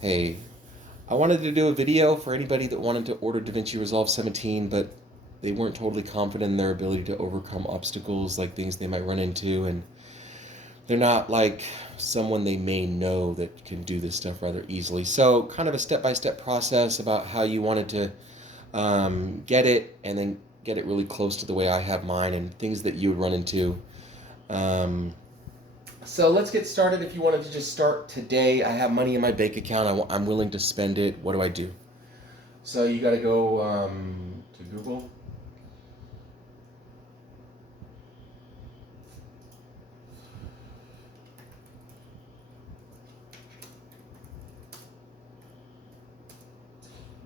Hey, I wanted to do a video for anybody that wanted to order DaVinci Resolve 17, but they weren't totally confident in their ability to overcome obstacles like things they might run into, and they're not like someone they may know that can do this stuff rather easily. So, kind of a step-by-step process about how you wanted to get it, and then get it really close to the way I have mine, and things that you would run into. Um, so let's get started. If you wanted to just start today, I have money in my bank account. I'm willing to spend it. What do I do? So you got to go to Google.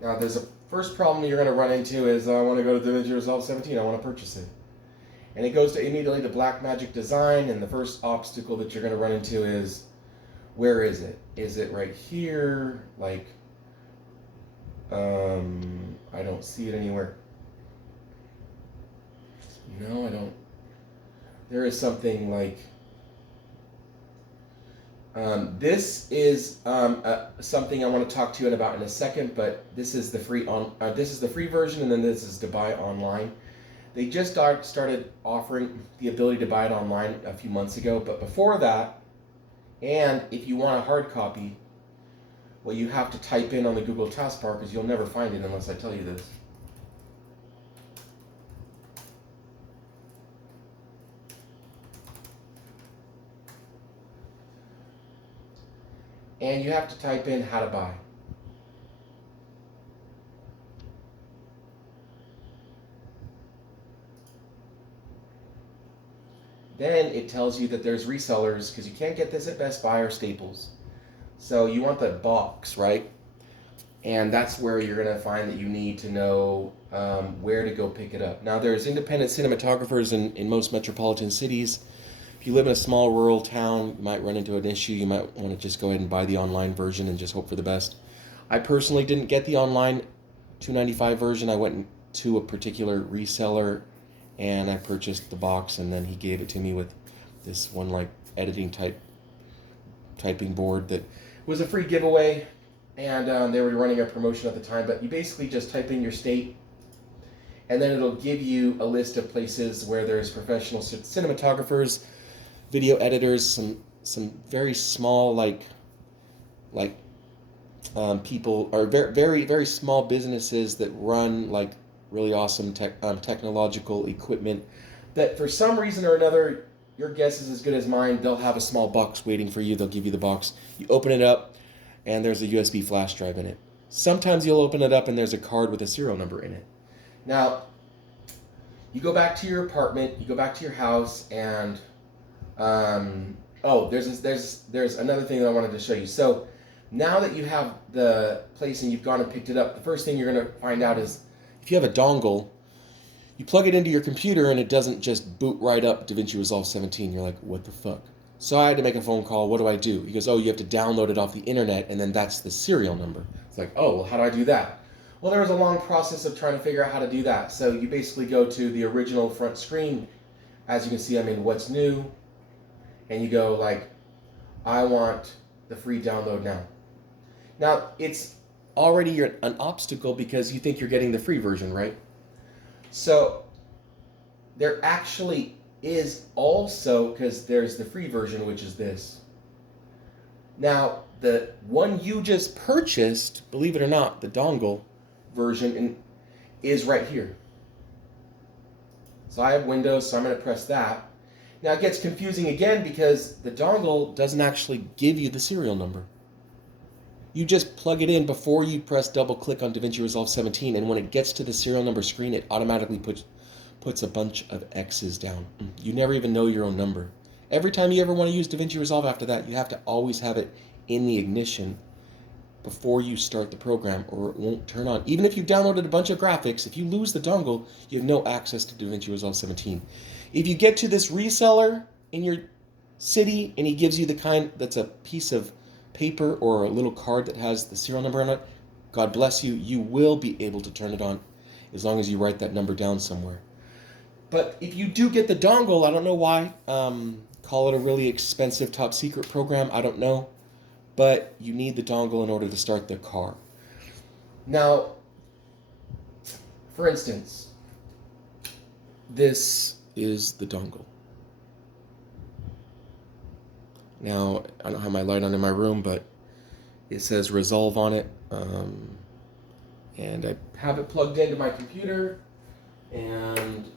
Now there's a first problem you're going to run into is I want to go to DaVinci Resolve 17. I want to purchase it. And it goes to immediately to Black Magic Design, and the first obstacle that you're going to run into is, where is it? Is it right here? Like, I don't see it anywhere. No, I don't. There is something like, this is something I want to talk to you about in a second, but this is the free version, and then this is to buy online. They just started offering the ability to buy it online a few months ago, but before that, and if you want a hard copy, well, you have to type in on the Google taskbar, because you'll never find it unless I tell you this. And you have to type in how to buy. Then it tells you that there's resellers, because you can't get this at Best Buy or Staples. So you want the box, right? And that's where you're going to find that you need to know where to go pick it up. Now, there's independent cinematographers in most metropolitan cities. If you live in a small rural town, you might run into an issue. You might want to just go ahead and buy the online version and just hope for the best. I personally didn't get the online $2.95 version. I went to a particular reseller and I purchased the box, and then he gave it to me with this one like typing board that was a free giveaway, and they were running a promotion at the time. But you basically just type in your state, and then it'll give you a list of places where there's professional cinematographers, video editors, some very small people, or very very small businesses that run like really awesome technological equipment that for some reason or another, your guess is as good as mine, they'll have a small box waiting for you. They'll give you the box. You open it up, and there's a USB flash drive in it. Sometimes you'll open it up, and there's a card with a serial number in it. Now, you go back to your apartment, you go back to your house, and there's another thing that I wanted to show you. So now that you have the place and you've gone and picked it up, the first thing you're going to find out is, if you have a dongle, you plug it into your computer and it doesn't just boot right up DaVinci Resolve 17. You're like, what the fuck? So I had to make a phone call. What do I do? He goes, oh, you have to download it off the internet, and then that's the serial number. It's like, oh, well, how do I do that? Well, there was a long process of trying to figure out how to do that. So you basically go to the original front screen. As you can see, I'm in What's New. And you go like, I want the free download now. Now, it's already an obstacle because you think you're getting the free version, right? So there actually is also, because there's the free version, which is this. Now, the one you just purchased, believe it or not, the dongle version is right here. So I have Windows, so I'm going to press that. Now it gets confusing again because the dongle doesn't actually give you the serial number. You just plug it in before you press double click on DaVinci Resolve 17, and when it gets to the serial number screen, it automatically puts a bunch of X's down. You never even know your own number. Every time you ever want to use DaVinci Resolve after that, you have to always have it in the ignition before you start the program, or it won't turn on. Even if you downloaded a bunch of graphics, if you lose the dongle, you have no access to DaVinci Resolve 17. If you get to this reseller in your city and he gives you the kind that's a piece of paper or a little card that has the serial number on it, God bless you, you will be able to turn it on as long as you write that number down somewhere. But if you do get the dongle, I don't know why, call it a really expensive top secret program, I don't know. but you need the dongle in order to start the car. Now, for instance, this is the dongle. Now, I don't have my light on in my room, but it says Resolve on it. And I have it plugged into my computer, and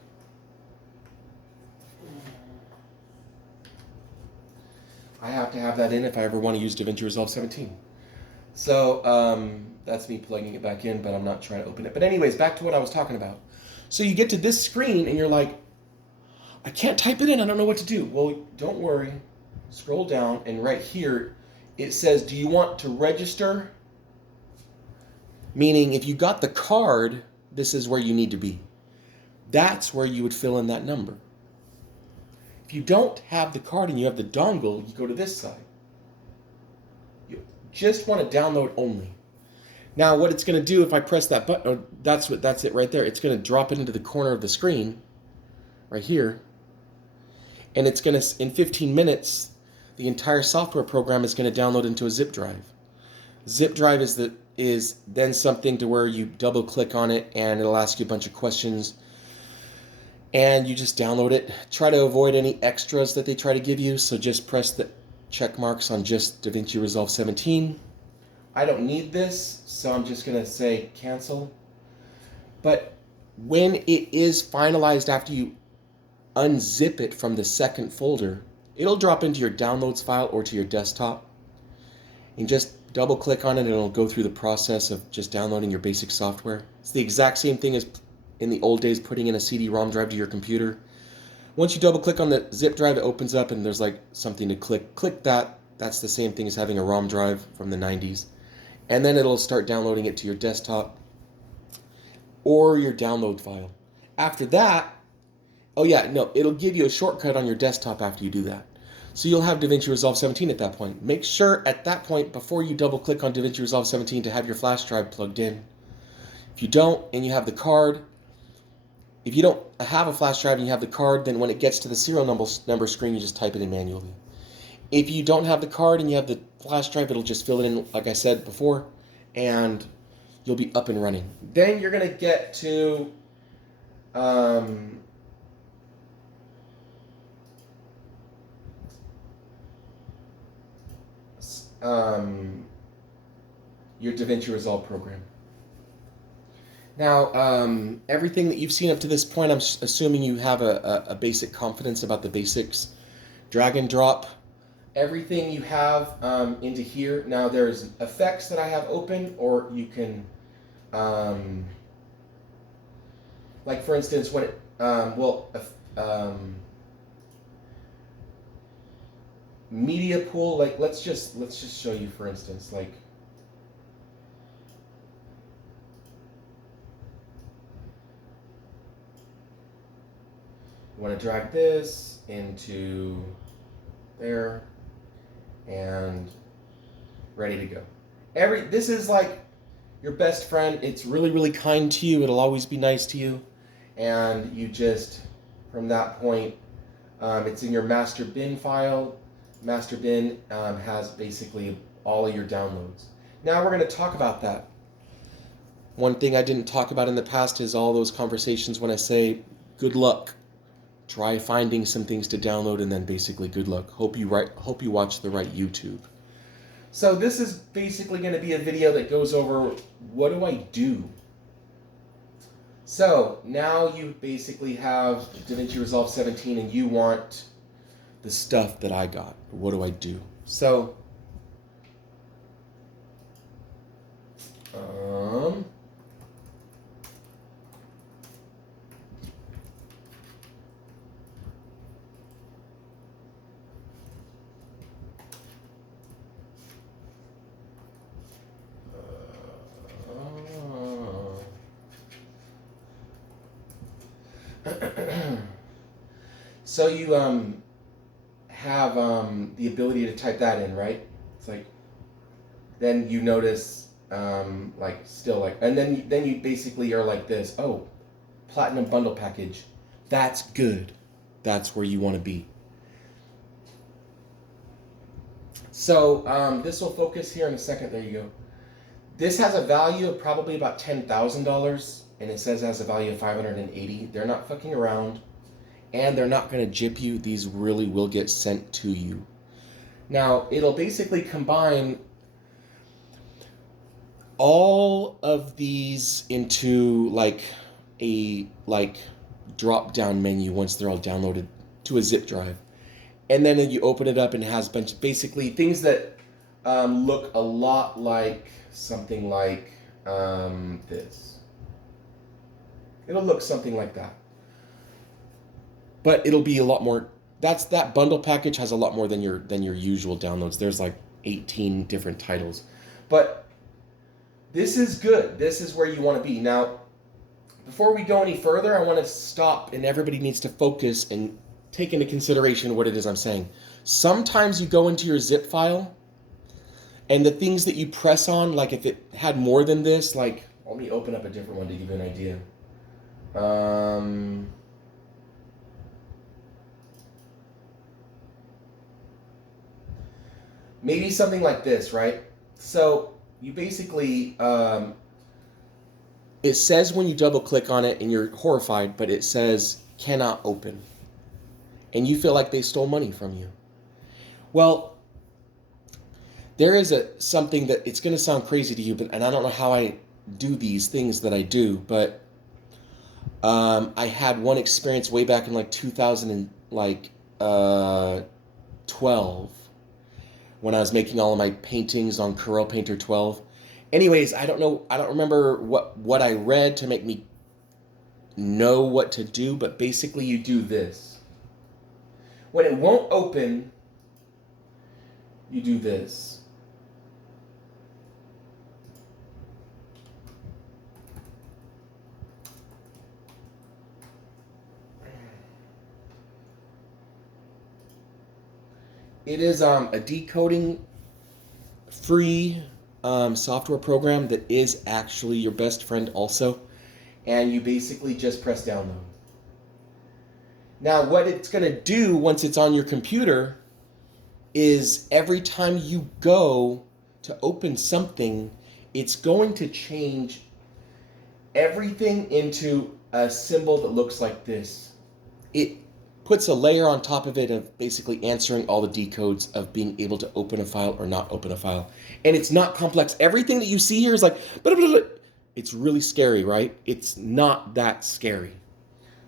I have to have that in if I ever want to use DaVinci Resolve 17. So that's me plugging it back in, but I'm not trying to open it. But anyways, back to what I was talking about. So you get to this screen and you're like, I can't type it in, I don't know what to do. Well, don't worry. Scroll down, and right here it says, do you want to register? Meaning if you got the card, this is where you need to be. That's where you would fill in that number. If you don't have the card and you have the dongle, you go to this side. You just want to download only. Now what it's going to do if I press that button, that's it right there. It's going to drop it into the corner of the screen right here. And it's going to, in 15 minutes, the entire software program is going to download into a zip drive. Zip drive is then something to where you double click on it and it'll ask you a bunch of questions and you just download it. Try to avoid any extras that they try to give you, so just press the check marks on just DaVinci Resolve 17. I don't need this, so I'm just going to say cancel. But when it is finalized, after you unzip it from the second folder, it'll drop into your downloads file or to your desktop. And just double click on it and it'll go through the process of just downloading your basic software. It's the exact same thing as in the old days putting in a CD-ROM drive to your computer. Once you double click on the zip drive, it opens up and there's like something to click. Click that. That's the same thing as having a ROM drive from the 90s. And then it'll start downloading it to your desktop or your download file. After that, it'll give you a shortcut on your desktop after you do that. So you'll have DaVinci Resolve 17 at that point. Make sure at that point, before you double click on DaVinci Resolve 17, to have your flash drive plugged in. If you don't and you have the card, if you don't have a flash drive and you have the card, then when it gets to the serial number screen, you just type it in manually. If you don't have the card and you have the flash drive, it'll just fill it in, like I said before, and you'll be up and running. Then you're going to get to your DaVinci Resolve program. Now, everything that you've seen up to this point, I'm assuming you have a basic confidence about the basics. Drag and drop everything you have into here. Now, there's effects that I have open, or you can, like for instance, when it, media pool, like let's just show you, for instance, like you want to drag this into there and ready to go. This is like your best friend. It's really, really kind to you. It'll always be nice to you. And you just, from that point, it's in your master bin file. Master bin has basically all of your downloads. Now we're going to talk about that. One thing I didn't talk about in the past is all those conversations when I say, good luck. Try finding some things to download and then basically good luck. Hope you watch the right YouTube. So this is basically going to be a video that goes over what do I do. So now you basically have DaVinci Resolve 17 and you want the stuff that I got. What do I do? So so you have the ability to type that in, right? It's like, then you notice and then you basically are like this. Oh, platinum bundle package. That's good. That's where you want to be. So this will focus here in a second. There you go. This has a value of probably about $10,000, and it says it has a value of 580. They're not fucking around, and they're not going to jip you. These really will get sent to you. Now, it'll basically combine all of these into like a drop down menu once they're all downloaded to a zip drive, and then you open it up and it has a bunch of basically things that look a lot like something like this. It'll look something like that, but it'll be a lot more. That bundle package has a lot more than your usual downloads. There's like 18 different titles, but this is good. This is where you want to be. Now, before we go any further, I want to stop, and everybody needs to focus and take into consideration what it is I'm saying. Sometimes you go into your zip file, and the things that you press on, like if it had more than this, like, let me open up a different one to give you an idea. Maybe something like this, right? So you basically, it says when you double click on it and you're horrified, but it says cannot open. And you feel like they stole money from you. Well, there is something that it's going to sound crazy to you, and I don't know how I do these things that I do, but I had one experience way back in like 2012 when I was making all of my paintings on Corel Painter 12. Anyways, I don't remember what I read to make me know what to do, but basically you do this. When it won't open, you do this. It is a decoding free software program that is actually your best friend also, and you basically just press download. Now what it's going to do once it's on your computer is every time you go to open something, it's going to change everything into a symbol that looks like this. It puts a layer on top of it of basically answering all the decodes of being able to open a file or not open a file. And it's not complex. Everything that you see here is like, blah, blah, blah. It's really scary, right? It's not that scary.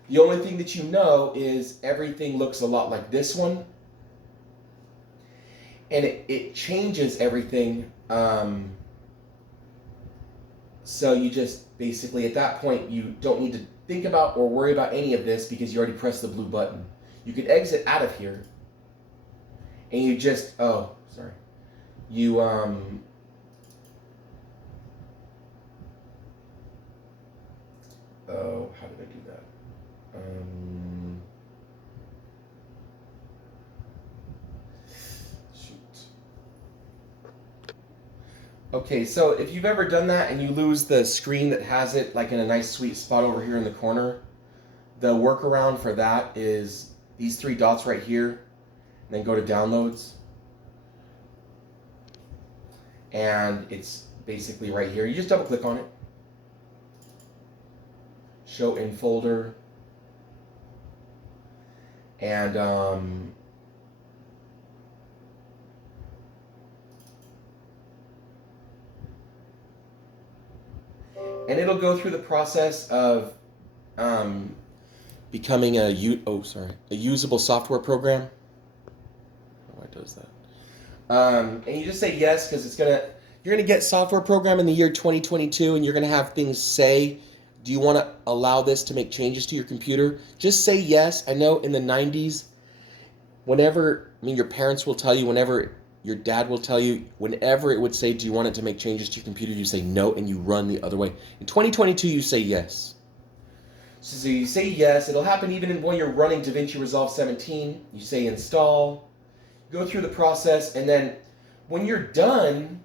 The only thing that you know is everything looks a lot like this one. And it changes everything. So you just basically, at that point, you don't need to think about or worry about any of this because you already pressed the blue button. You could exit out of here and you just, how did I do that? Okay, so if you've ever done that and you lose the screen that has it like in a nice sweet spot over here in the corner, the workaround for that is these three dots right here, and then go to downloads. And it's basically right here. You just double click on it. Show in folder. And it'll go through the process of becoming a usable software program. I don't know why it does that. And you just say yes because you're gonna get software program in the year 2022, and you're gonna have things say, do you want to allow this to make changes to your computer? Just say yes. I know in the 90s, your parents will tell you, whenever your dad will tell you, whenever it would say, do you want it to make changes to your computer, you say no, and you run the other way. In 2022, you say yes. So you say yes. It'll happen even when you're running For-Davinci-Resolve-17. You say install, go through the process, and then when you're done,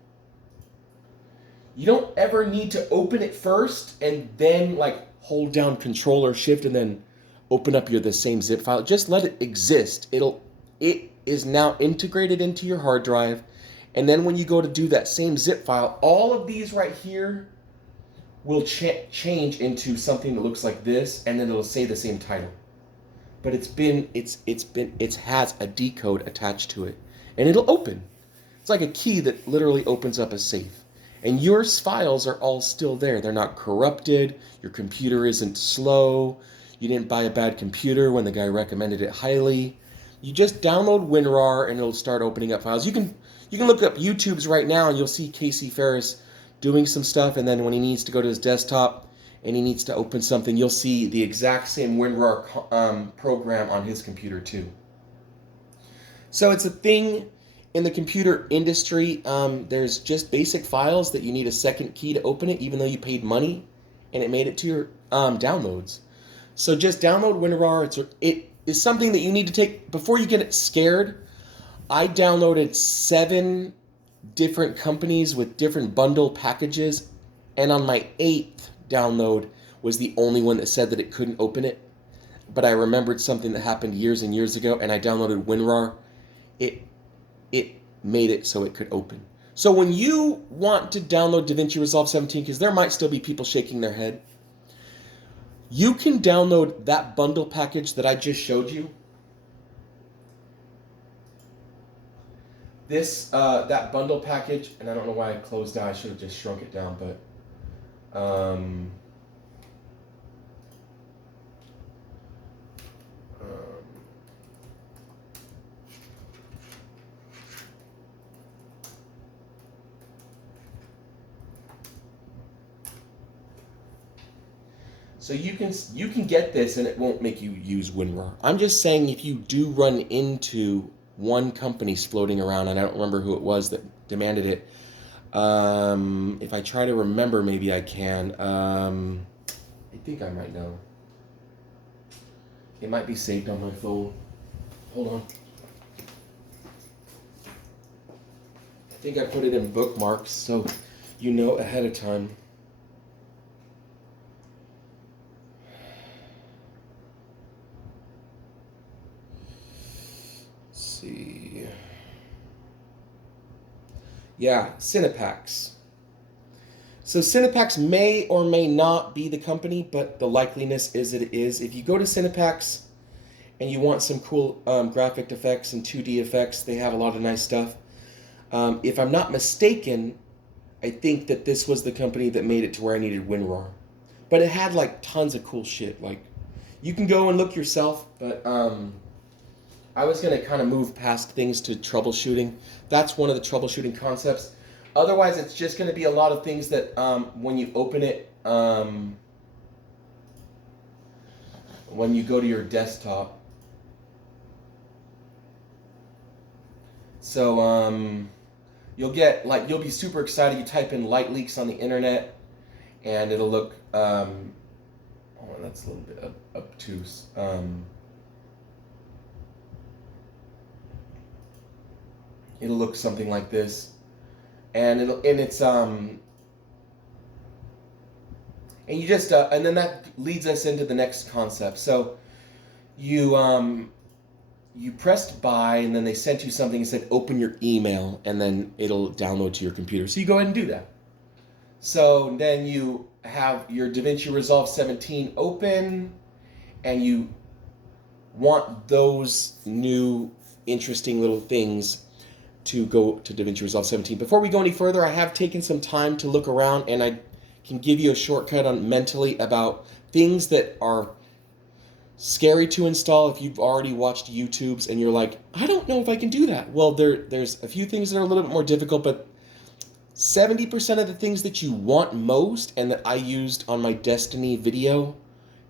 you don't ever need to open it first and then hold down Control or Shift and then open up the same zip file. Just let it exist. It is now integrated into your hard drive. And then when you go to do that same zip file, all of these right here will change into something that looks like this, and then it'll say the same title. But it has a decode attached to it, and it'll open. It's like a key that literally opens up a safe. And your files are all still there. They're not corrupted. Your computer isn't slow. You didn't buy a bad computer when the guy recommended it highly. You just download WinRAR and it'll start opening up files. You can look up YouTubes right now and you'll see Casey Ferris doing some stuff, and then when he needs to go to his desktop and he needs to open something, you'll see the exact same WinRAR program on his computer too. So it's a thing in the computer industry. There's just basic files that you need a second key to open it, even though you paid money and it made it to your downloads. So just download WinRAR. It is something that you need to take before you get scared. I downloaded 7 different companies with different bundle packages, and on my 8th download was the only one that said that it couldn't open it. But I remembered something that happened years and years ago, and I downloaded WinRAR. It made it so it could open. So when you want to download DaVinci Resolve 17, because there might still be people shaking their head, you can download that bundle package that I just showed you. That bundle package, and I don't know why I closed out. I should have just shrunk it down, but so you can get this and it won't make you use WinRAR. I'm just saying if you do run into one company's floating around, and I don't remember who it was that demanded it. If I try to remember, maybe I can. I think I might know. It might be saved on my phone. Hold on. I think I put it in bookmarks so you know ahead of time. See. Yeah, Cinepax. So Cinepax may or may not be the company, but the likeliness is that it is. If you go to Cinepax and you want some cool graphic effects and 2D effects, they have a lot of nice stuff. If I'm not mistaken, I think that this was the company that made it to where I needed WinRAR. But it had like tons of cool shit. Like, you can go and look yourself, but I was going to kind of move past things to troubleshooting. That's one of the troubleshooting concepts. Otherwise, it's just going to be a lot of things that when you open it, when you go to your desktop. So you'll be super excited. You type in light leaks on the internet, and it'll look, oh, that's a little bit obtuse. It'll look something like this, and you just and then that leads us into the next concept. So you pressed buy, and then they sent you something and said open your email, and then it'll download to your computer. So you go ahead and do that. So then you have your DaVinci Resolve 17 open, and you want those new interesting little things to go to DaVinci Resolve 17. Before we go any further, I have taken some time to look around, and I can give you a shortcut on mentally about things that are scary to install if you've already watched YouTubes and you're like, I don't know if I can do that. Well, there's a few things that are a little bit more difficult, but 70% of the things that you want most and that I used on my Destiny video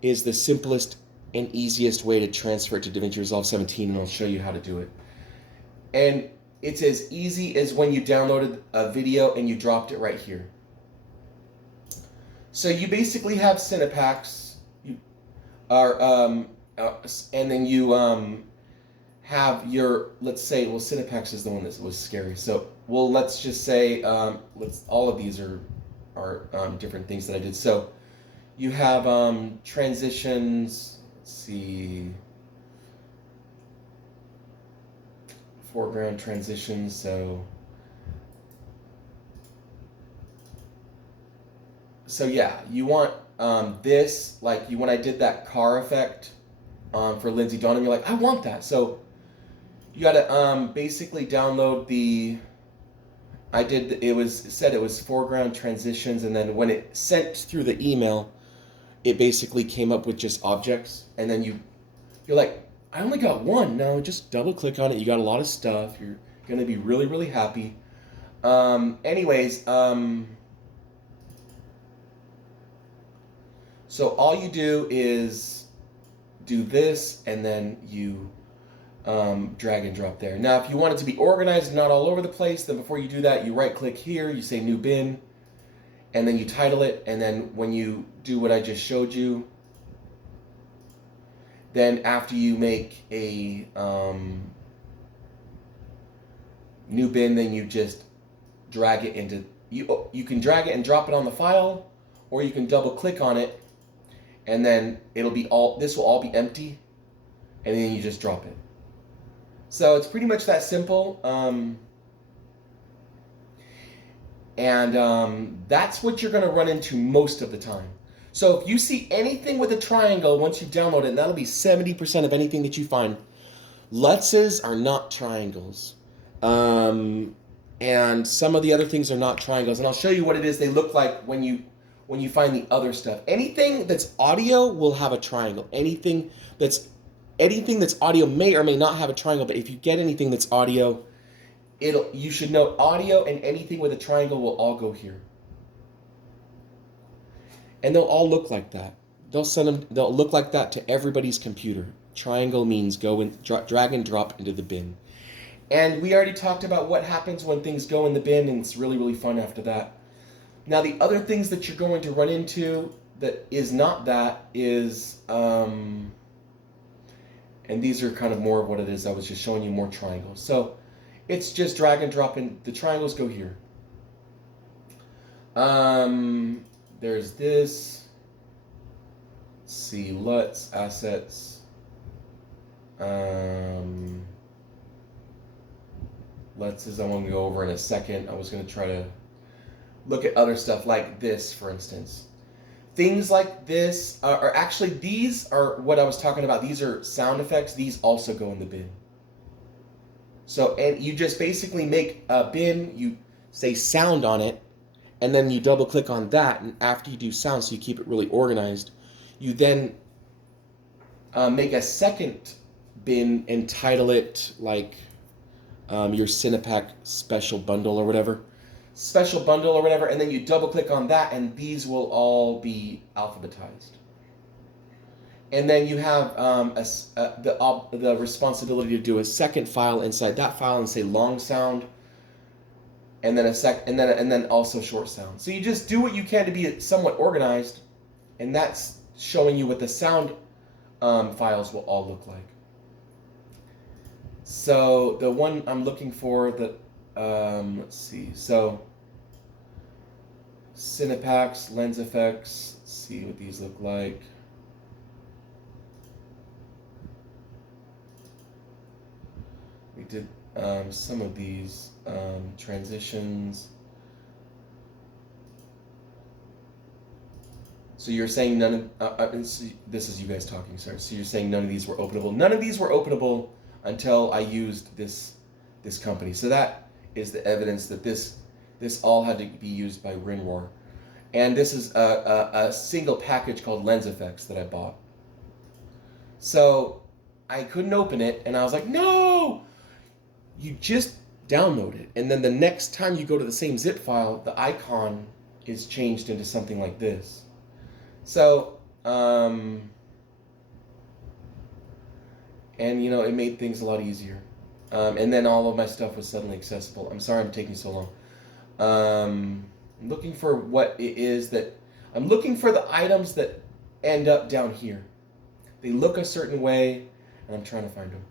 is the simplest and easiest way to transfer it to DaVinci Resolve 17, and I'll show you how to do it. And it's as easy as when you downloaded a video and you dropped it right here. So you basically have Cinepax, and then you have your, let's say, well, Cinepax is the one that was scary. So, well, let's just say, all of these are different things that I did. So you have transitions, let's see, foreground transitions. So so yeah, you want this, like when I did that car effect for Lindsay Dawn, and you're like, I want that. So you gotta basically download the, it said it was foreground transitions, and then when it sent through the email, it basically came up with just objects, and then you're like, I only got one. No, just double click on it. You got a lot of stuff. You're gonna be really, really happy. Anyways, so all you do is do this, and then you drag and drop there. Now, if you want it to be organized and not all over the place, then before you do that, you right click here, you say new bin, and then you title it, and then when you do what I just showed you, then after you make a new bin, then you just drag it into, you can drag it and drop it on the file, or you can double click on it, and then this will all be empty, and then you just drop it. So it's pretty much that simple. That's what you're going to run into most of the time. So if you see anything with a triangle, once you download it, and that'll be 70% of anything that you find, Lutzes are not triangles. And some of the other things are not triangles. And I'll show you what it is they look like when you find the other stuff. Anything that's audio will have a triangle. Anything that's audio may or may not have a triangle, but if you get anything that's audio, you should know audio and anything with a triangle will all go here. And they'll all look like that. They'll look like that to everybody's computer. Triangle means go and drag and drop into the bin. And we already talked about what happens when things go in the bin, and it's really, really fun after that. Now, the other things that you're going to run into that is not that is, and these are kind of more of what it is. I was just showing you more triangles. So it's just drag and drop in. The triangles go here. There's this. Let's see, LUTs, assets. LUTs is I'm going to go over in a second. I was going to try to look at other stuff like this, for instance. Things like this are actually, these are what I was talking about. These are sound effects. These also go in the bin. So, and you just basically make a bin, you say sound on it, and then you double click on that, and after you do sound, so you keep it really organized, you then make a second bin and title it like your Cinepack special bundle or whatever. And then you double click on that, and these will all be alphabetized. And then you have the responsibility to do a second file inside that file and say long sound, and then and then also short sound. So you just do what you can to be somewhat organized, and that's showing you what the sound files will all look like. So the one I'm looking for, let's see. So Cinepacks, lens effects. Let's see what these look like. We did some of these transitions. So you're saying none of this is you guys talking, sorry. So you're saying none of these were openable. None of these were openable until I used this company. So that is the evidence that this all had to be used by Rinroar. And this is a single package called Lens Effects that I bought. So I couldn't open it, and I was like, no! You just download it, and then the next time you go to the same zip file, the icon is changed into something like this. So, and you know, it made things a lot easier. And then all of my stuff was suddenly accessible. I'm sorry I'm taking so long. I'm looking for what it is that, I'm looking for the items that end up down here. They look a certain way, and I'm trying to find them.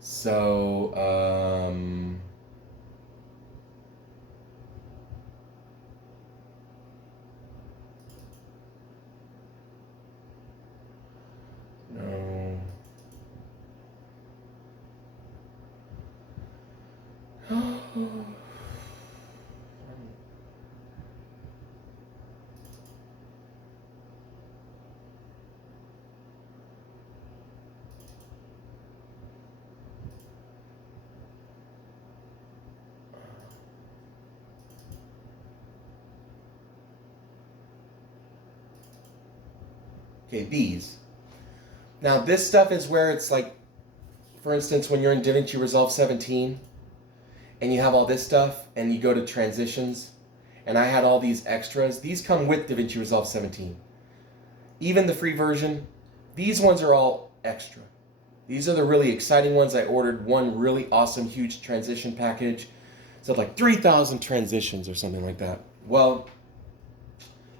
So, no. Okay, these. Now this stuff is where it's like, for instance, when you're in DaVinci Resolve 17 and you have all this stuff and you go to transitions, and I had all these extras. These come with DaVinci Resolve 17. Even the free version, these ones are all extra. These are the really exciting ones. I ordered one really awesome, huge transition package. It's like 3,000 transitions or something like that. Well,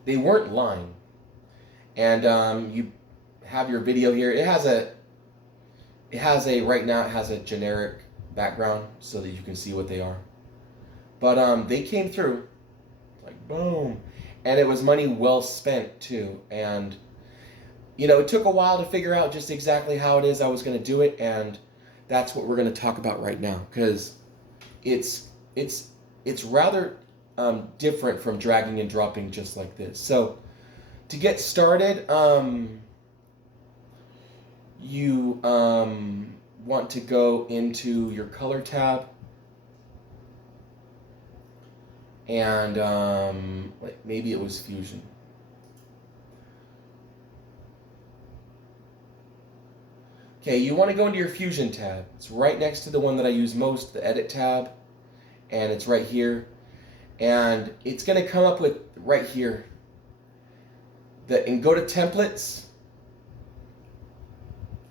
they weren't lying. And you have your video here. Right now it has a generic background so that you can see what they are. But they came through, like boom. And it was money well spent too. And you know, it took a while to figure out just exactly how it is I was going to do it, and that's what we're going to talk about right now, because it's rather different from dragging and dropping just like this. So to get started, you want to go into your color tab, and maybe it was Fusion. Okay, you want to go into your Fusion tab. It's right next to the one that I use most, the Edit tab, and it's right here. And it's going to come up with right here. And go to Templates,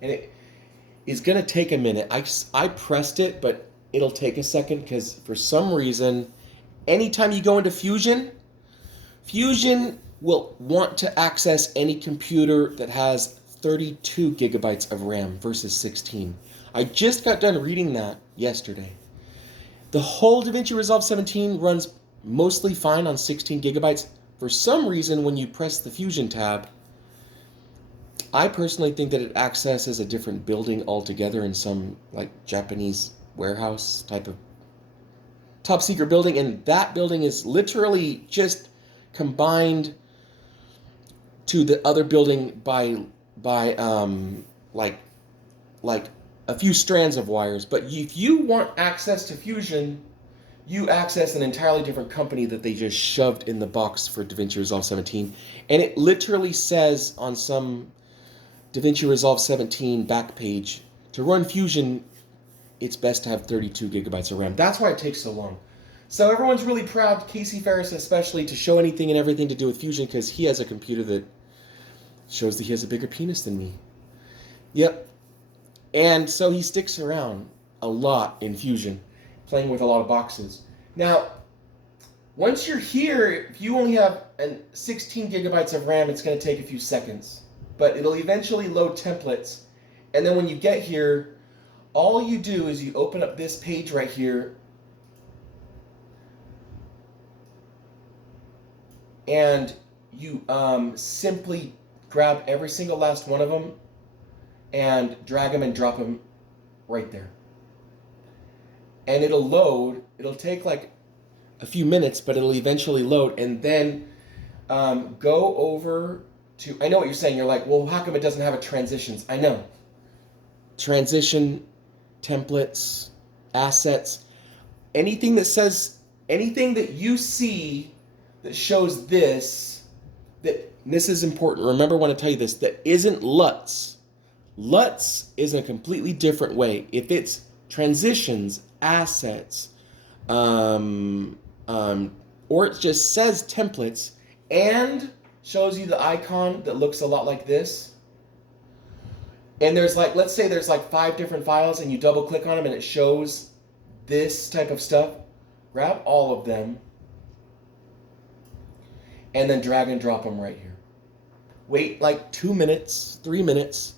and it is going to take a minute. I pressed it, but it'll take a second because for some reason, anytime you go into Fusion, Fusion will want to access any computer that has 32 gigabytes of RAM versus 16. I just got done reading that yesterday. The whole DaVinci Resolve 17 runs mostly fine on 16 gigabytes. For some reason, when you press the Fusion tab, I personally think that it accesses a different building altogether in some like Japanese warehouse type of top secret building, and that building is literally just combined to the other building by like a few strands of wires. But if you want access to Fusion, you access an entirely different company that they just shoved in the box for DaVinci Resolve 17. And it literally says on some DaVinci Resolve 17 back page, to run Fusion, it's best to have 32 gigabytes of RAM. That's why it takes so long. So everyone's really proud, Casey Ferris especially, to show anything and everything to do with Fusion, because he has a computer that shows that he has a bigger penis than me. Yep. And so he sticks around a lot in Fusion, playing with a lot of boxes. Now, once you're here, if you only have 16 gigabytes of RAM, it's going to take a few seconds. But it'll eventually load templates. And then when you get here, all you do is you open up this page right here, and you simply grab every single last one of them and drag them and drop them right there. And it'll load. It'll take like a few minutes, but it'll eventually load. And then go over to, I know what you're saying. You're like, well, how come it doesn't have a transitions? I know. Transition, templates, assets, anything that you see that shows this, this is important. Remember when I tell you this, that isn't LUTs. LUTs is in a completely different way. If it's transitions, assets, or it just says templates and shows you the icon that looks a lot like this, and there's like, let's say there's like 5 different files and you double click on them and it shows this type of stuff, grab all of them and then drag and drop them right here. Wait like 2 minutes, 3 minutes,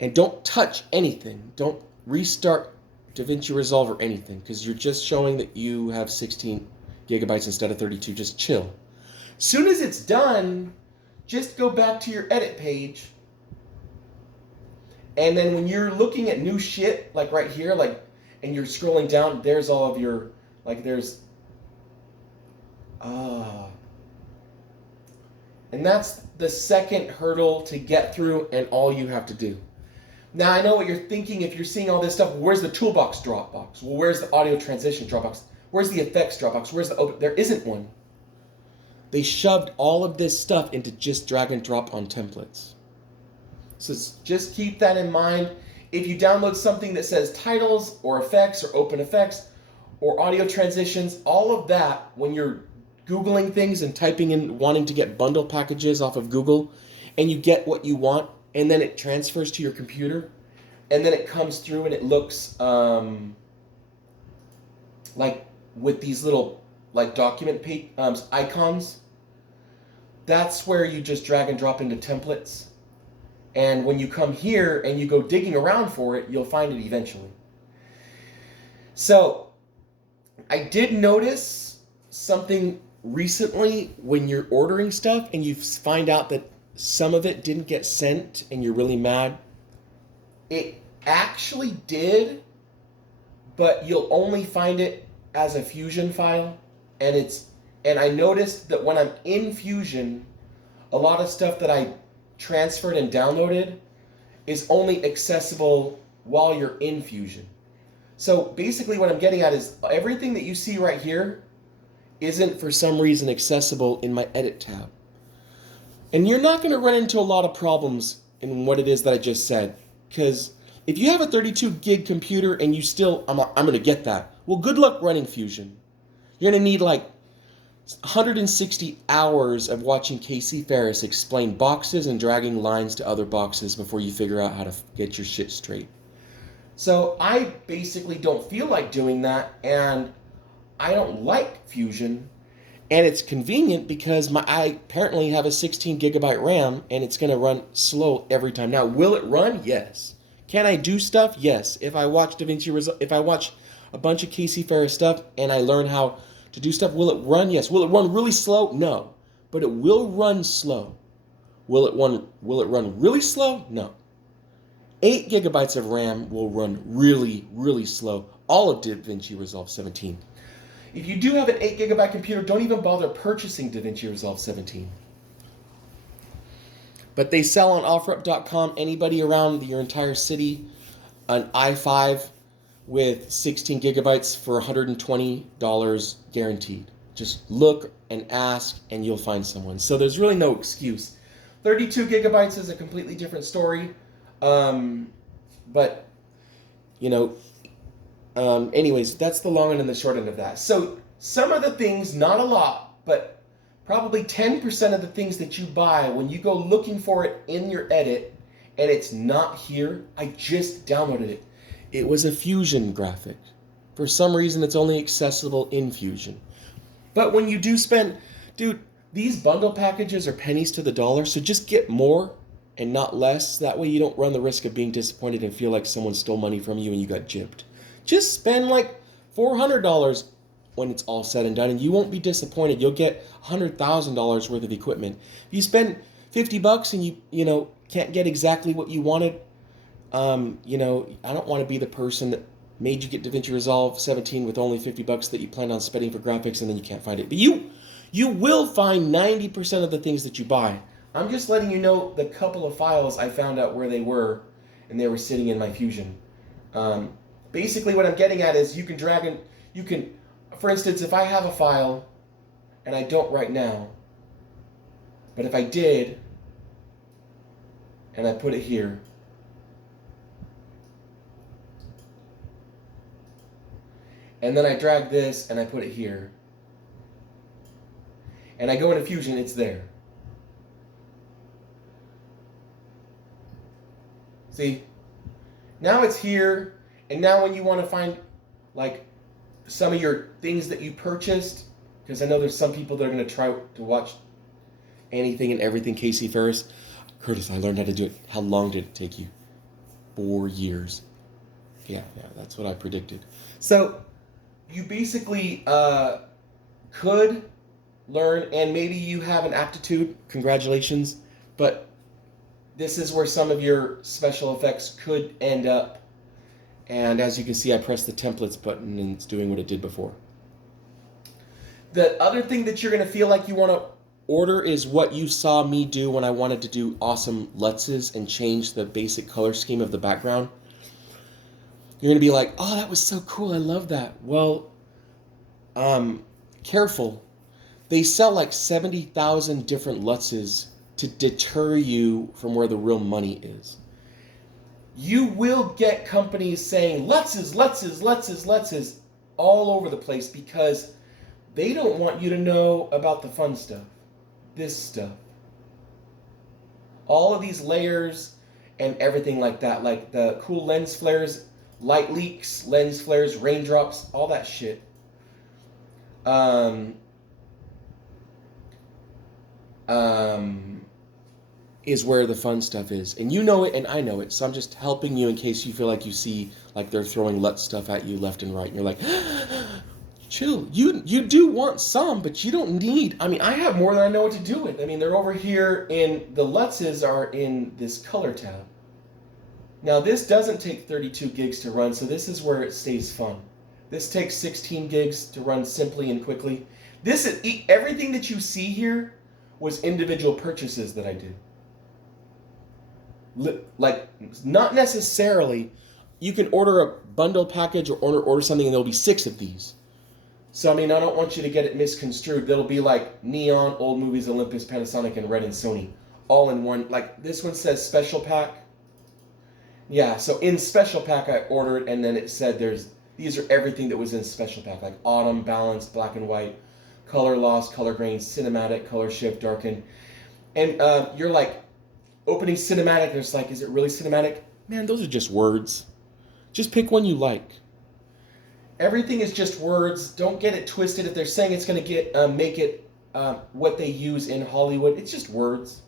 and don't touch anything. Don't restart DaVinci Resolve or anything, because you're just showing that you have 16 gigabytes instead of 32. Just chill. Soon as it's done, just go back to your edit page. And then when you're looking at new shit, like right here, like, and you're scrolling down, there's all of your, like there's, and that's the second hurdle to get through, and all you have to do. Now, I know what you're thinking. If you're seeing all this stuff, where's the toolbox Dropbox? Well, where's the audio transition Dropbox? Where's the effects Dropbox? Where's the open? There isn't one. They shoved all of this stuff into just drag and drop on templates. So just keep that in mind. If you download something that says titles or effects or open effects or audio transitions, all of that, when you're Googling things and typing in wanting to get bundle packages off of Google, and you get what you want, and then it transfers to your computer, and then it comes through and it looks like with these little like document icons, that's where you just drag and drop into templates. And when you come here and you go digging around for it, you'll find it eventually. So I did notice something recently when you're ordering stuff and you find out that some of it didn't get sent and you're really mad. It actually did, but you'll only find it as a Fusion file. And I noticed that when I'm in Fusion, a lot of stuff that I transferred and downloaded is only accessible while you're in Fusion. So basically what I'm getting at is everything that you see right here isn't for some reason accessible in my edit tab. And you're not going to run into a lot of problems in what it is that I just said. Because if you have a 32 gig computer and you still, I'm going to get that. Well, good luck running Fusion. You're going to need like 160 hours of watching Casey Ferris explain boxes and dragging lines to other boxes before you figure out how to get your shit straight. So I basically don't feel like doing that, and I don't like Fusion. And it's convenient because I apparently have a 16 gigabyte RAM, and it's going to run slow every time. Now, will it run? Yes. Can I do stuff? Yes. If I watch if I watch a bunch of Casey Ferris stuff and I learn how to do stuff, will it run? Yes. Will it run really slow? No. But it will run slow. Will it run really slow? No. 8 gigabytes of RAM will run really, really slow. All of DaVinci Resolve 17. If you do have an 8 gigabyte computer, don't even bother purchasing DaVinci Resolve 17. But they sell on OfferUp.com. Anybody around your entire city, an i5 with 16 gigabytes for $120 guaranteed. Just look and ask and you'll find someone. So there's really no excuse. 32 gigabytes is a completely different story. But, you know, anyways, that's the long end and the short end of that. So some of the things, not a lot, but probably 10% of the things that you buy, when you go looking for it in your edit and it's not here, I just downloaded it. It was a Fusion graphic. For some reason, it's only accessible in Fusion. But when you do spend, dude, these bundle packages are pennies to the dollar, so just get more and not less. That way you don't run the risk of being disappointed and feel like someone stole money from you and you got gypped. Just spend like $400 when it's all said and done, and you won't be disappointed. You'll get $100,000 worth of equipment. If you spend $50 and you can't get exactly what you wanted, I don't want to be the person that made you get DaVinci Resolve 17 with only $50 that you planned on spending for graphics and then you can't find it. But you will find 90% of the things that you buy. I'm just letting you know the couple of files I found out where they were, and they were sitting in my Fusion. Basically what I'm getting at is you can drag and you can, for instance, if I have a file, and I don't right now, but if I did, and I put it here, and then I drag this and I put it here, and I go into Fusion, it's there. See? Now it's here, and now when you want to find like some of your things that you purchased, because I know there's some people that are going to try to watch anything and everything Casey Ferris. Curtis, I learned how to do it. How long did it take you? 4 years. Yeah, that's what I predicted. So you basically could learn, and maybe you have an aptitude. Congratulations. But this is where some of your special effects could end up. And as you can see, I pressed the templates button and it's doing what it did before. The other thing that you're going to feel like you want to order is what you saw me do when I wanted to do awesome LUTs and change the basic color scheme of the background. You're going to be like, oh, that was so cool. I love that. Well, careful. They sell like 70,000 different LUTs to deter you from where the real money is. You will get companies saying Lutzes all over the place because they don't want you to know about the fun stuff. This stuff. All of these layers and everything like that, like the cool lens flares, light leaks, lens flares, raindrops, all that shit. Is where the fun stuff is. And you know it and I know it, so I'm just helping you in case you feel like you see like they're throwing LUT stuff at you left and right and you're like, chill. You do want some, but you don't need. I mean, I have more than I know what to do with. I mean, they're over here in the LUTs are in this color tab. Now this doesn't take 32 gigs to run, so this is where it stays fun. This takes 16 gigs to run simply and quickly. This is everything that you see here was individual purchases that I did. Like, not necessarily, you can order a bundle package or order something and there'll be 6 of these. So, I mean, I don't want you to get it misconstrued. There'll be like Neon, Old Movies, Olympus, Panasonic, and Red and Sony. All in one. Like, this one says Special Pack. Yeah, so in Special Pack I ordered and then it said these are everything that was in Special Pack. Like Autumn, Balance, Black and White, Color Loss, Color Grain, Cinematic, Color Shift, Darken. And you're like, opening cinematic, there's like, is it really cinematic? Man, those are just words. Just pick one you like. Everything is just words. Don't get it twisted. If they're saying it's going to make it what they use in Hollywood, it's just words.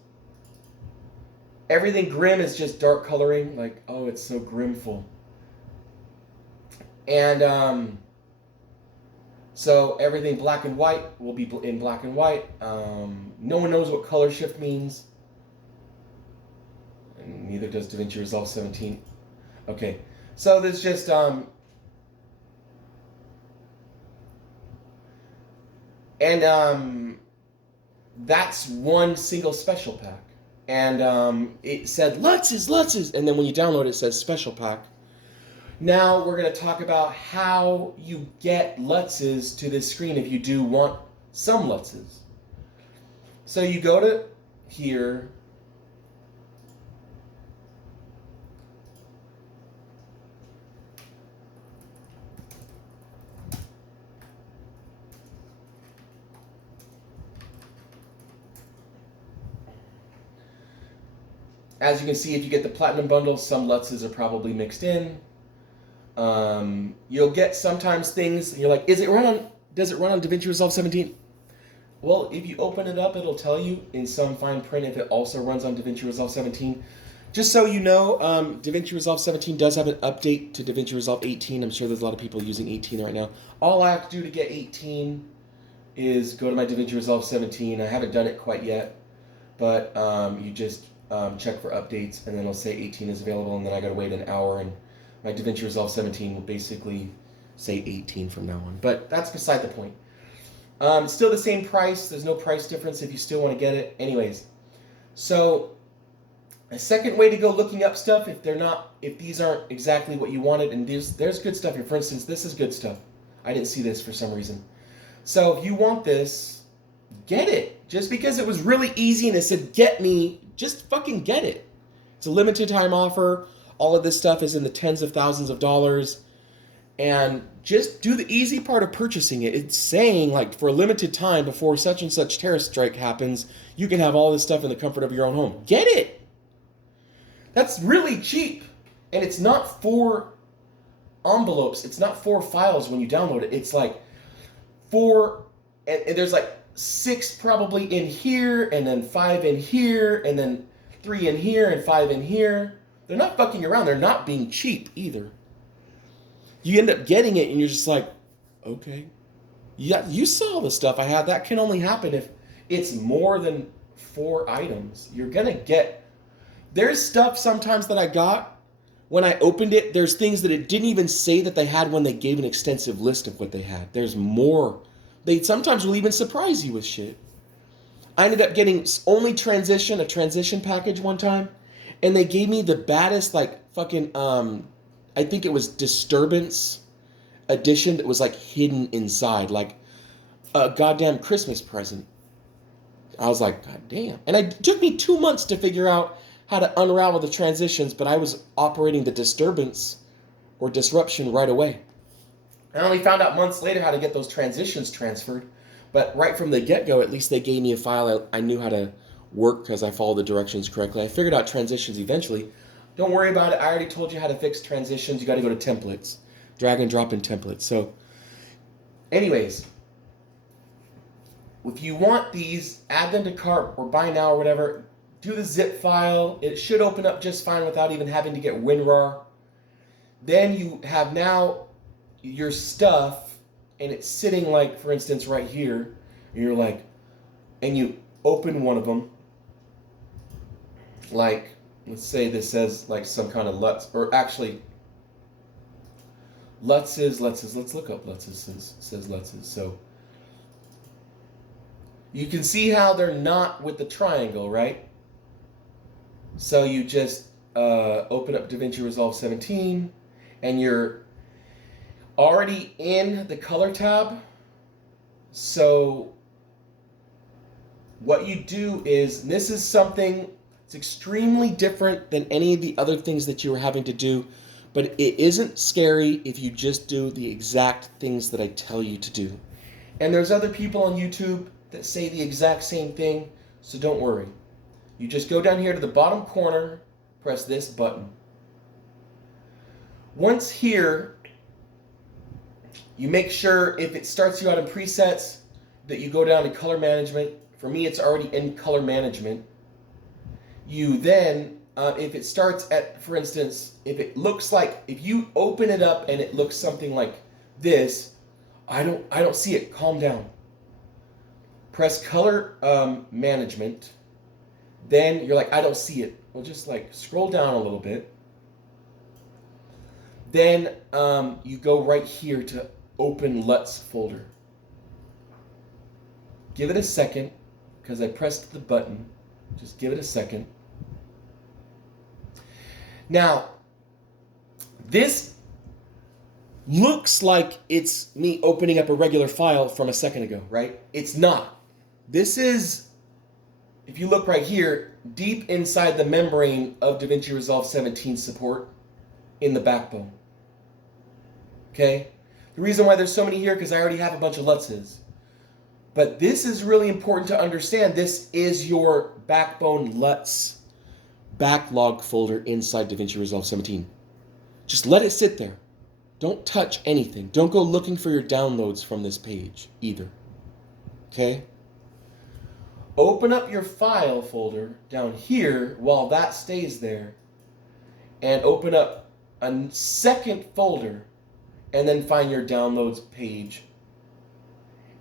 Everything grim is just dark coloring. Like, oh, it's so grimful. And so everything black and white will be in black and white. No one knows what color shift means. And neither does DaVinci Resolve 17. Okay, so there's just that's one single special pack. And it said Lutzes, and then when you download it, it says Special Pack. Now we're going to talk about how you get Lutzes to this screen if you do want some Lutzes. So you go to here. As you can see, if you get the Platinum Bundle, some Lutzes are probably mixed in. You'll get sometimes things, and you're like, does it run on DaVinci Resolve 17? Well, if you open it up, it'll tell you in some fine print if it also runs on DaVinci Resolve 17. Just so you know, DaVinci Resolve 17 does have an update to DaVinci Resolve 18. I'm sure there's a lot of people using 18 right now. All I have to do to get 18 is go to my DaVinci Resolve 17. I haven't done it quite yet, but you just check for updates, and then it'll say 18 is available, and then I gotta wait an hour, and my DaVinci Resolve 17 will basically say 18 from now on. But that's beside the point. It's still the same price. There's no price difference if you still want to get it. Anyways, so a second way to go looking up stuff if these aren't exactly what you wanted, and there's good stuff here. For instance, this is good stuff. I didn't see this for some reason. So if you want this, get it. Just because it was really easy and it said get me, just fucking get it. It's a limited time offer. All of this stuff is in the tens of thousands of dollars. And just do the easy part of purchasing it. It's saying, like, for a limited time before such and such terrorist strike happens, you can have all this stuff in the comfort of your own home. Get it! That's really cheap. And it's not 4 envelopes. It's not 4 files when you download it. It's like 4, and there's like 6 probably in here, and then 5 in here, and then 3 in here, and 5 in here. They're not fucking around. They're not being cheap either. You end up getting it, and you're just like, okay. Yeah, you saw the stuff I had. That can only happen if it's more than 4 items. You're going to get... There's stuff sometimes that I got. When I opened it, there's things that it didn't even say that they had when they gave an extensive list of what they had. There's more. They sometimes will even surprise you with shit. I ended up getting only a transition package one time, and they gave me the baddest, like, fucking, I think it was Disturbance edition that was, like, hidden inside, like a goddamn Christmas present. I was like, God damn. And it took me 2 months to figure out how to unravel the transitions, but I was operating the disturbance or disruption right away. I only found out months later how to get those transitions transferred, but right from the get-go, at least they gave me a file I knew how to work because I followed the directions correctly. I figured out transitions eventually. Don't worry about it. I already told you how to fix transitions. You got to go to templates. Drag and drop in templates. So, anyways, if you want these, add them to cart or buy now or whatever. Do the zip file. It should open up just fine without even having to get WinRAR. Then you have now your stuff, and it's sitting like, for instance, right here. And you're like, and you open one of them. Like, let's say this says like some kind of Lutz, or actually, Lutz's. Let's look up Lutz's. Says Lutz's. So you can see how they're not with the triangle, right? So you just open up DaVinci Resolve 17, and you're already in the color tab. So what you do is, this is something it's extremely different than any of the other things that you were having to do, but it isn't scary if you just do the exact things that I tell you to do. And there's other people on YouTube that say the exact same thing, so don't worry. You just go down here to the bottom corner, press this button. Once here, you make sure if it starts you out in presets that you go down to color management. For me, it's already in color management. You then, if it starts at, for instance, if it looks like, if you open it up and it looks something like this, I don't see it. Calm down. Press color management. Then you're like, I don't see it. Well, just like scroll down a little bit. Then you go right here to open LUTs folder. Give it a second, because I pressed the button. Just give it a second. Now, this looks like it's me opening up a regular file from a second ago, right? It's not. This is, if you look right here, deep inside the membrane of DaVinci Resolve 17 support in the backbone. Okay? The reason why there's so many here, because I already have a bunch of LUTS's. But this is really important to understand. This is your backbone LUTs backlog folder inside DaVinci Resolve 17. Just let it sit there. Don't touch anything. Don't go looking for your downloads from this page either. Okay? Open up your file folder down here while that stays there, and open up a second folder, and then find your downloads page.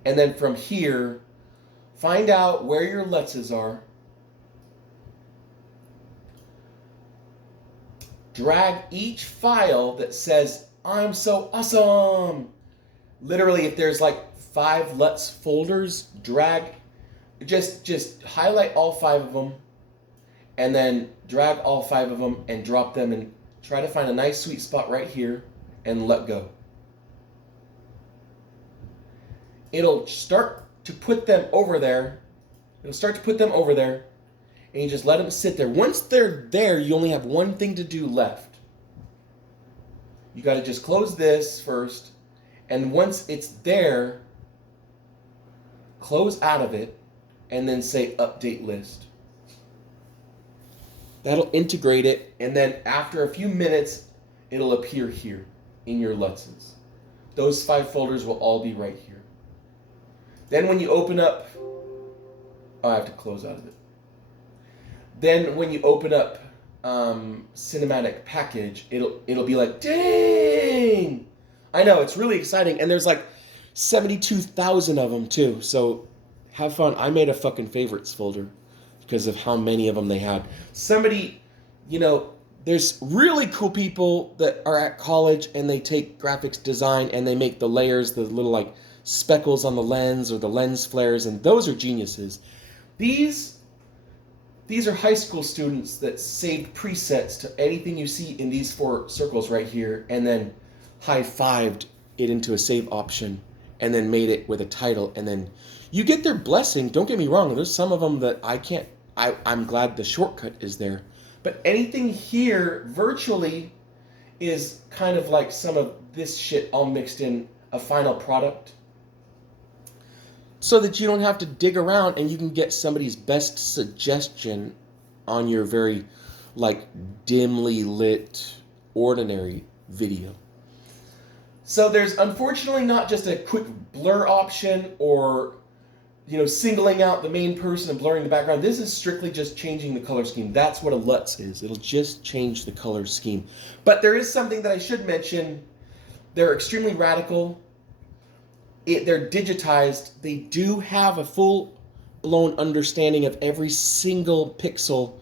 And then from here, find out where your LUTS's are. Drag each file that says, I'm so awesome. Literally, if there's like 5 LUTs folders, drag, just highlight all 5 of them, and then drag all 5 of them and drop them, and try to find a nice sweet spot right here and let go. It'll start to put them over there. And you just let them sit there. Once they're there, you only have one thing to do left. You got to just close this first. And once it's there, close out of it and then say update list. That'll integrate it. And then after a few minutes, it'll appear here in your LUTS's. Those 5 folders will all be right here. Then when you open up, I have to close out of it. Then when you open up cinematic package, it'll be like, dang! I know, it's really exciting. And there's like 72,000 of them too. So have fun. I made a fucking favorites folder because of how many of them they had. Somebody, there's really cool people that are at college and they take graphics design and they make the layers, the little like speckles on the lens or the lens flares, and those are geniuses. These are high school students that saved presets to anything you see in these 4 circles right here, and then high-fived it into a save option, and then made it with a title, and then you get their blessing. Don't get me wrong. There's some of them that I can't. I'm glad the shortcut is there. But anything here virtually is kind of like some of this shit all mixed in a final product, so that you don't have to dig around and you can get somebody's best suggestion on your very like dimly lit ordinary video. So there's unfortunately not just a quick blur option or, you know, singling out the main person and blurring the background. This is strictly just changing the color scheme. That's what a LUTs is. It'll just change the color scheme. But there is something that I should mention. They're extremely radical. They're digitized. They do have a full-blown understanding of every single pixel.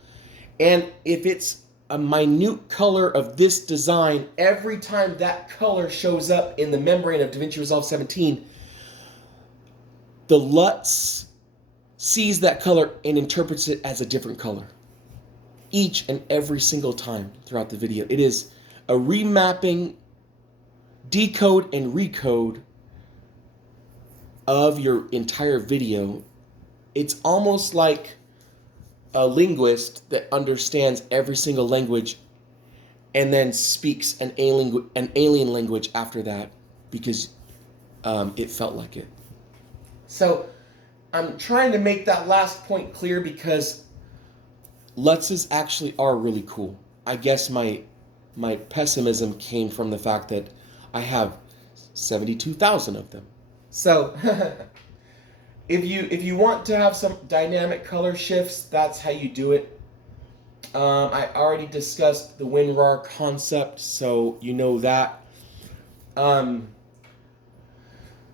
And if it's a minute color of this design, every time that color shows up in the membrane of DaVinci Resolve 17, the LUTs sees that color and interprets it as a different color. Each and every single time throughout the video. It is a remapping, decode and recode of your entire video. It's almost like a linguist that understands every single language and then speaks an alien language after that because it felt like it. So I'm trying to make that last point clear because LUTs actually are really cool. I guess my pessimism came from the fact that I have 72,000 of them. So if you want to have some dynamic color shifts, that's how you do it. I already discussed the WinRAR concept, so you know that.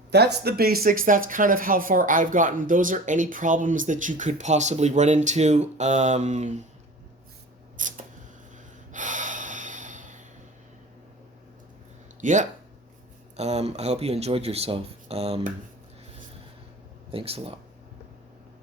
That's the basics. That's kind of how far I've gotten. Those are any problems that you could possibly run into. Yeah. I hope you enjoyed yourself. Thanks a lot.